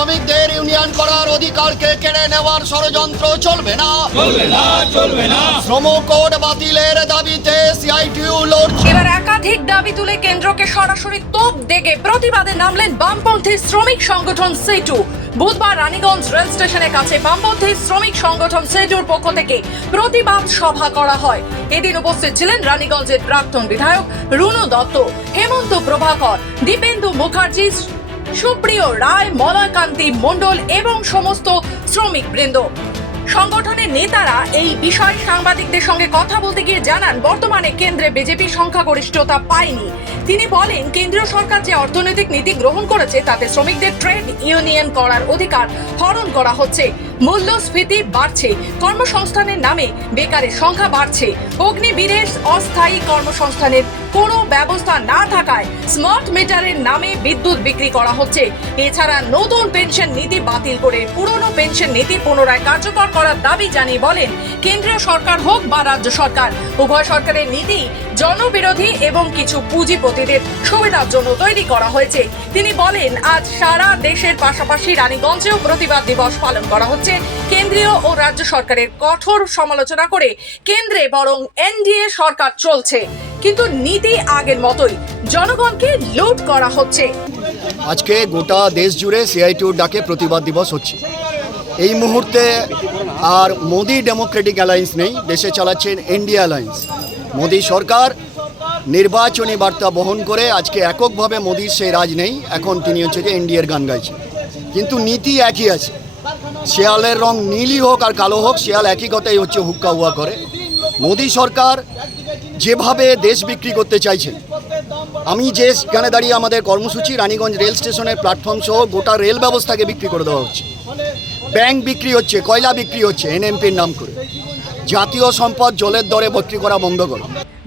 শ্রমিকদের ইউনিয়ন করার অধিকারকে কেড়ে নেওয়ার ষড়যন্ত্র চলবে না। শ্রম কোড বাতিলের দাবিতে সিআইটিইউ লড়ছে। এবার একাধিক দাবি তুলে কেন্দ্রকে সরাসরি তোপ দেগে প্রতিবাদে নামলেন বামপন্থী শ্রমিক সংগঠন সেটু। বুধবার রানীগঞ্জ রেল স্টেশনের কাছে বামপন্থী শ্রমিক সংগঠন সেটুর পক্ষ থেকে প্রতিবাদ সভা করা হয়। এদিন উপস্থিত ছিলেন রানীগঞ্জের প্রাক্তন বিধায়ক রুনু দত্ত, হেমন্ত প্রভাকর, দীপেন্দু মুখার্জি, সুপ্রিয় রায়, মলয়কান্তি মণ্ডল এবং সমস্ত শ্রমিক বৃন্দ। সংগঠনের নেতারা এই বিষয়ে সাংবাদিকদের সঙ্গে কথা বলতে গিয়ে জানান, বর্তমানে কেন্দ্রে বিজেপি সংখ্যাগরিষ্ঠতা পায়নি। তিনি বলেন, কেন্দ্রীয় সরকার যে অর্থনৈতিক নীতি গ্রহণ করেছে তাতে শ্রমিকদের ট্রেড ইউনিয়ন করার অধিকার হরণ করা হচ্ছে। মূল্যস্ফীতি বাড়ছে, কর্মসংস্থানের নামে বেকারের সংখ্যা বাড়ছে, অগ্নিবীরের অস্থায়ী কর্মসংস্থানের কোনো ব্যবস্থা না থাকায় স্মার্ট মিটারের নামে বিদ্যুৎ বিক্রি করা হচ্ছে। এছাড়া নতুন পেনশন নীতি বাতিল করে পুরনো পেনশন নীতি পুনরায় কার্যকর করার দাবি জানিয়ে বলেন, কেন্দ্রীয় সরকার হোক বা রাজ্য সরকার, উভয় সরকারের নীতি জনবিরোধী এবং কিছু পুঁজিপতিদের সুবিধার জন্য তৈরি করা হয়েছে। তিনি বলেন, আজ সারা দেশের পাশাপাশি রানীগঞ্জেও প্রতিবাদ দিবস পালন করা হচ্ছে। কেন্দ্রীয় ও রাজ্য সরকারের কঠোর সমালোচনা করে কেন্দ্রে বরং এনডিএ সরকার চলছে, কিন্তু নীতি আগের মতোই, জনগণকে লুট করা হচ্ছে। আজকে গোটা দেশ জুড়ে সিআইটিইউর ডাকে প্রতিবাদ দিবস হচ্ছে। এই মুহূর্তে আর মোদি ডেমোক্রেটিক অ্যালায়েন্স নেই, দেশে চালাচ্ছেন এনডিএ অ্যালায়েন্স। মোদি সরকার নির্বাচনী বার্তা বহন করে আজকে এককভাবে মোদির সেই রাজ নেই, এখন তিনি হচ্ছে যে এনডিএর গান গাইছেন, কিন্তু নীতি একই আছে। শেয়ালের রং নীলই হোক আর কালো হোক, শেয়াল একই কথাই হচ্ছে হুক্কা হুয়া করে। মোদি সরকার যেভাবে দেশ বিক্রি করতে চাইছেন, আমি যেখানে দাঁড়িয়ে আমাদের কর্মসূচি, রানীগঞ্জ রেল স্টেশনের প্ল্যাটফর্ম সহ গোটা রেল ব্যবস্থাকে বিক্রি করে দেওয়া হচ্ছে। ব্যাংক বিক্রি হচ্ছে, কয়লা বিক্রি হচ্ছে এনএমপির নাম করে। জাতীয় সম্পদ জলের দরে বিক্রি করা বন্ধ করো।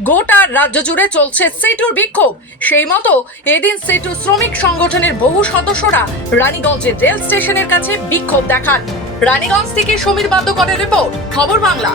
গোটা রাজ্য জুড়ে চলছে সেটুর বিক্ষোভ। সেই মতো এদিন সেটু শ্রমিক সংগঠনের বহু সদস্যরা রানীগঞ্জের রেল স্টেশনের কাছে বিক্ষোভ দেখান। রানীগঞ্জ থেকে সমীর বাদ্যকরের রিপোর্ট, খবর বাংলা।